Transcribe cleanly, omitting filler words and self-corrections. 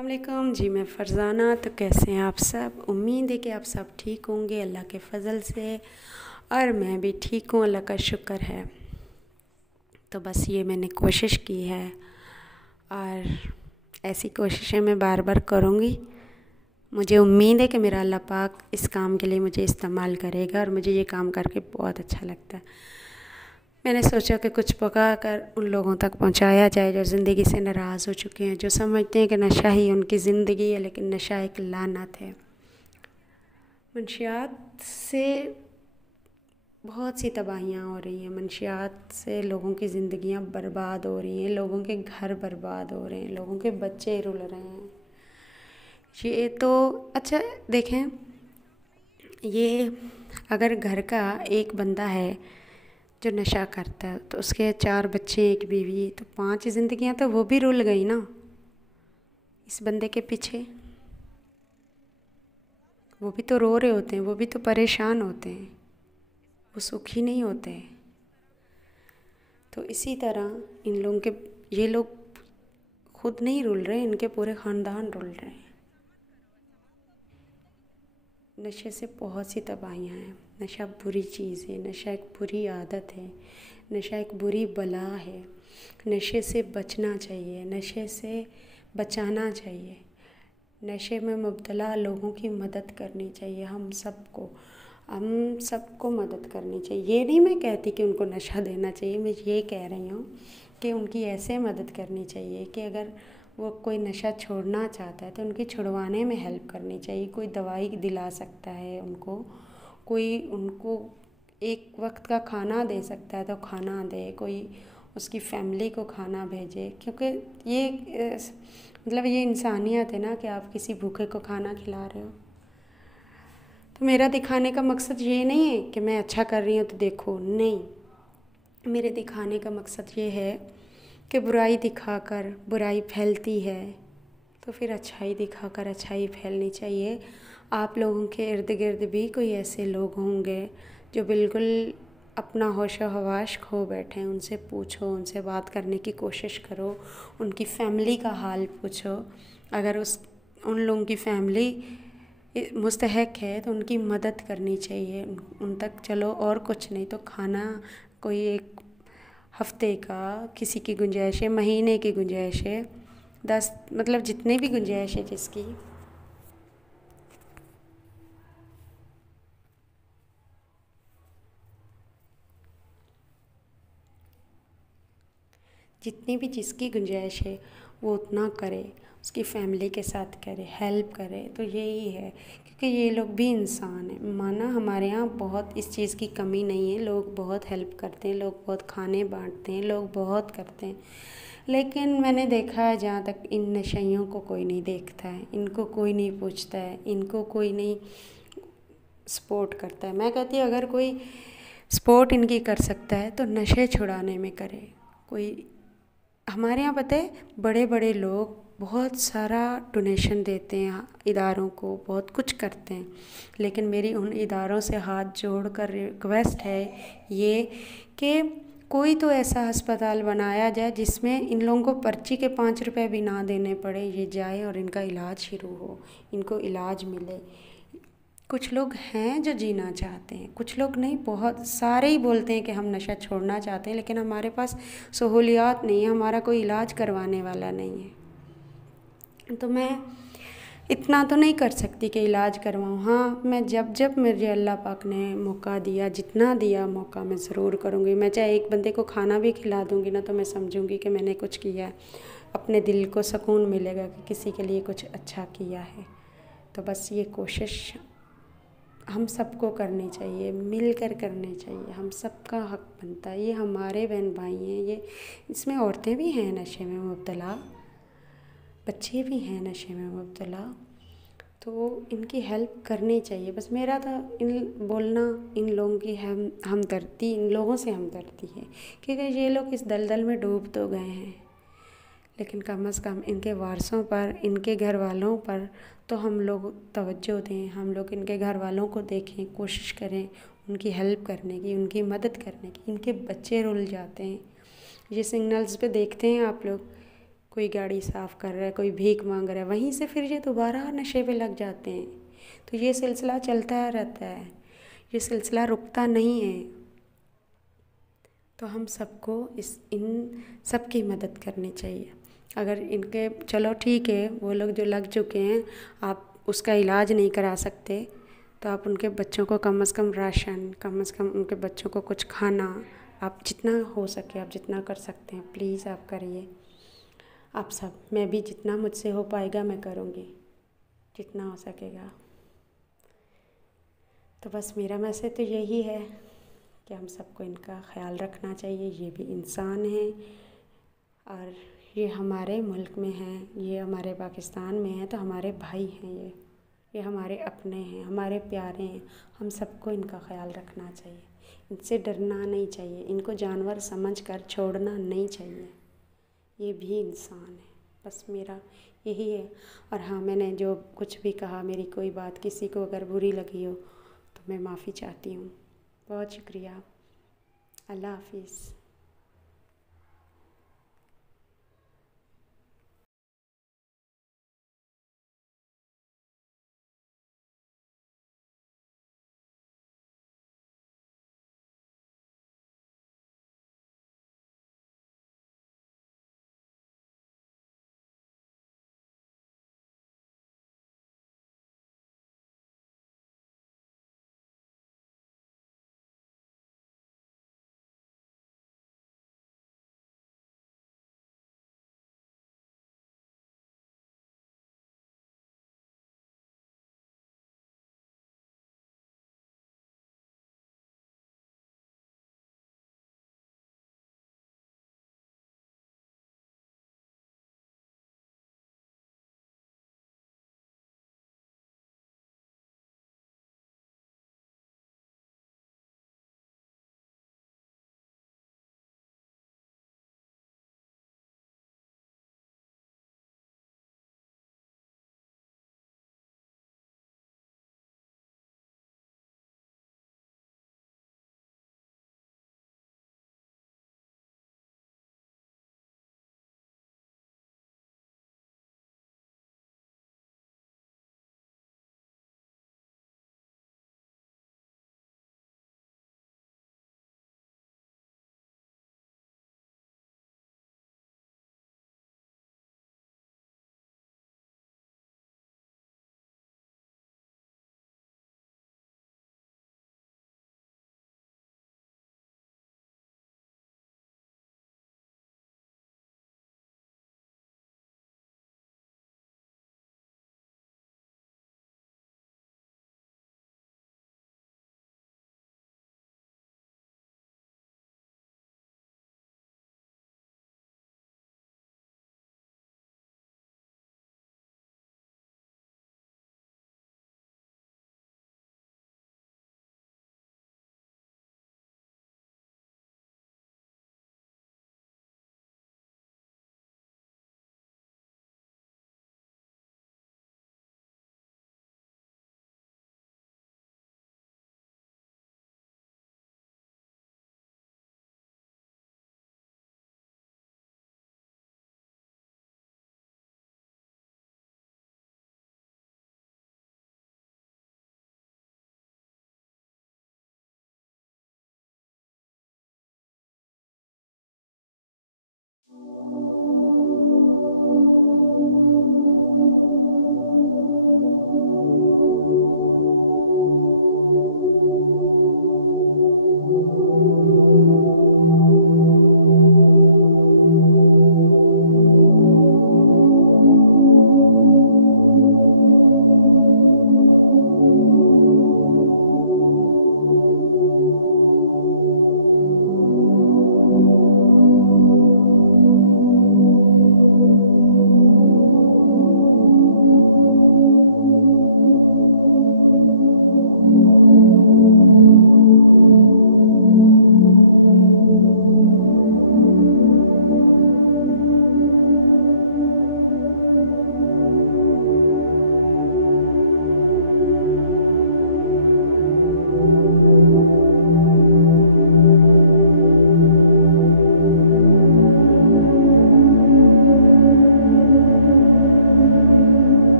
अस्सलामुअलैकुम जी। मैं फ़रज़ाना। तो कैसे हैं आप सब? उम्मीद है कि आप सब ठीक होंगे अल्लाह के फ़ज़ल से, और मैं भी ठीक हूँ, अल्लाह का शुक्र है। तो बस ये मैंने कोशिश की है और ऐसी कोशिशें मैं बार बार करूँगी। मुझे उम्मीद है कि मेरा अल्लाह पाक इस काम के लिए मुझे इस्तेमाल करेगा और मुझे ये काम करके बहुत अच्छा लगता है। मैंने सोचा कि कुछ पका कर उन लोगों तक पहुंचाया जाए जो ज़िंदगी से नाराज़ हो चुके हैं, जो समझते हैं कि नशा ही उनकी ज़िंदगी है, लेकिन नशा एक लानत है। मंशियात से बहुत सी तबाहियाँ हो रही हैं, मंशियात से लोगों की ज़िंदगियाँ बर्बाद हो रही हैं, लोगों के घर बर्बाद हो रहे हैं, लोगों के बच्चे रुल रहे हैं। ये तो अच्छा देखें, ये अगर घर का एक बंदा है जो नशा करता है तो उसके 4 बच्चे, एक बीवी, तो 5 ज़िंदगियां तो वो भी रुल गई ना इस बंदे के पीछे। वो भी तो रो रहे होते हैं, वो भी तो परेशान होते हैं, वो सुखी नहीं होते। तो इसी तरह इन लोगों के, ये लोग खुद नहीं रुल रहे, इनके पूरे ख़ानदान रुल रहे हैं। नशे से बहुत सी तबाहियाँ हैं। नशा बुरी चीज़ है, नशा एक बुरी आदत है, नशा एक बुरी बला है। नशे से बचना चाहिए, नशे से बचाना चाहिए। नशे में मुब्तला लोगों की मदद करनी चाहिए। हम सबको मदद करनी चाहिए। ये नहीं मैं कहती कि उनको नशा देना चाहिए, मैं ये कह रही हूँ कि उनकी ऐसे मदद करनी चाहिए कि अगर वो कोई नशा छोड़ना चाहता है तो उनकी छुड़वाने में हेल्प करनी चाहिए। कोई दवाई दिला सकता है उनको, कोई उनको एक वक्त का खाना दे सकता है तो खाना दे, कोई उसकी फैमिली को खाना भेजे, क्योंकि ये मतलब ये इंसानियत है ना कि आप किसी भूखे को खाना खिला रहे हो। तो मेरा दिखाने का मकसद ये नहीं है कि मैं अच्छा कर रही हूँ तो देखो, नहीं, मेरे दिखाने का मकसद ये है कि बुराई दिखाकर बुराई फैलती है तो फिर अच्छाई दिखाकर अच्छाई फैलनी चाहिए। आप लोगों के इर्द गिर्द भी कोई ऐसे लोग होंगे जो बिल्कुल अपना होशो हवास खो बैठे हैं, उनसे पूछो, उनसे बात करने की कोशिश करो, उनकी फ़ैमिली का हाल पूछो। अगर उन लोगों की फ़ैमिली मुस्तहक है तो उनकी मदद करनी चाहिए, उन तक चलो, और कुछ नहीं तो खाना कोई एक हफ्ते का, किसी की गुंजाइश है महीने की गुंजाइश है, 10, मतलब जितनी भी गुंजाइश है जिसकी, जितनी भी जिसकी गुंजाइश है वो उतना करे, उसकी फ़ैमिली के साथ करे, हेल्प करे। तो यही है, क्योंकि ये लोग भी इंसान हैं। माना हमारे यहाँ बहुत इस चीज़ की कमी नहीं है, लोग बहुत हेल्प करते हैं, लोग बहुत खाने बांटते हैं, लोग बहुत करते हैं, लेकिन मैंने देखा है जहाँ तक इन नशइयों को कोई नहीं देखता है, इनको कोई नहीं पूछता है, इनको कोई नहीं सपोर्ट करता है। मैं कहती हूँ अगर कोई सपोर्ट इनकी कर सकता है तो नशे छुड़ाने में करे कोई। हमारे यहाँ पता है बड़े बड़े लोग बहुत सारा डोनेशन देते हैं इदारों को, बहुत कुछ करते हैं, लेकिन मेरी उन इदारों से हाथ जोड़कर रिक्वेस्ट है ये कि कोई तो ऐसा अस्पताल बनाया जाए जिसमें इन लोगों को पर्ची के 5 रुपए भी ना देने पड़े, ये जाए और इनका इलाज शुरू हो, इनको इलाज मिले। कुछ लोग हैं जो जीना चाहते हैं, कुछ लोग नहीं, बहुत सारे ही बोलते हैं कि हम नशा छोड़ना चाहते हैं, लेकिन हमारे पास सहूलियात नहीं है, हमारा कोई इलाज करवाने वाला नहीं है। तो मैं इतना तो नहीं कर सकती कि इलाज करवाऊँ। हाँ, मैं जब जब मुझे अल्लाह पाक ने मौका दिया, जितना दिया मौका, मैं ज़रूर करूँगी। मैं चाहे एक बंदे को खाना भी खिला दूँगी ना तो मैं समझूँगी कि मैंने कुछ किया है, अपने दिल को सुकून मिलेगा कि किसी के लिए कुछ अच्छा किया है। तो बस ये कोशिश हम सबको करनी चाहिए, मिलकर करनी चाहिए, हम सबका हक बनता है। ये हमारे बहन भाई हैं, ये इसमें औरतें भी हैं नशे में मुब्तला, बच्चे भी हैं नशे में मुब्तला, तो इनकी हेल्प करनी चाहिए। बस मेरा तो इन लोगों की हमदर्दी, इन लोगों से हमदर्दी है, क्योंकि ये लोग इस दलदल में डूब तो गए हैं, लेकिन कम से कम इनके वारसों पर, इनके घर वालों पर तो हम लोग तवज्जो दें, हम लोग इनके घर वालों को देखें, कोशिश करें उनकी हेल्प करने की, उनकी मदद करने की। इनके बच्चे रुल जाते हैं, ये सिग्नल्स पे देखते हैं आप लोग कोई गाड़ी साफ़ कर रहा है, कोई भीख मांग रहा है, वहीं से फिर ये दोबारा नशे पे लग जाते हैं। तो ये सिलसिला चलता रहता है, ये सिलसिला रुकता नहीं है। तो हम सबको इन सब की मदद करनी चाहिए। अगर इनके चलो ठीक है, वो लोग जो लग चुके हैं, आप उसका इलाज नहीं करा सकते, तो आप उनके बच्चों को कम से कम राशन, कम से कम उनके बच्चों को कुछ खाना, आप जितना हो सके, आप जितना कर सकते हैं प्लीज़ आप करिए। आप सब, मैं भी जितना मुझसे हो पाएगा मैं करूँगी, जितना हो सकेगा। तो बस मेरा मैसेज तो यही है कि हम सबको इनका ख्याल रखना चाहिए। ये भी इंसान हैं और ये हमारे मुल्क में हैं, ये हमारे पाकिस्तान में हैं, तो हमारे भाई हैं, ये हमारे अपने हैं, हमारे प्यारे हैं। हम सबको इनका ख्याल रखना चाहिए, इनसे डरना नहीं चाहिए, इनको जानवर समझकर छोड़ना नहीं चाहिए। ये भी इंसान है। बस मेरा यही है। और हाँ, मैंने जो कुछ भी कहा, मेरी कोई बात किसी को अगर बुरी लगी हो तो मैं माफ़ी चाहती हूँ। बहुत शुक्रिया। अल्लाह हाफिज़।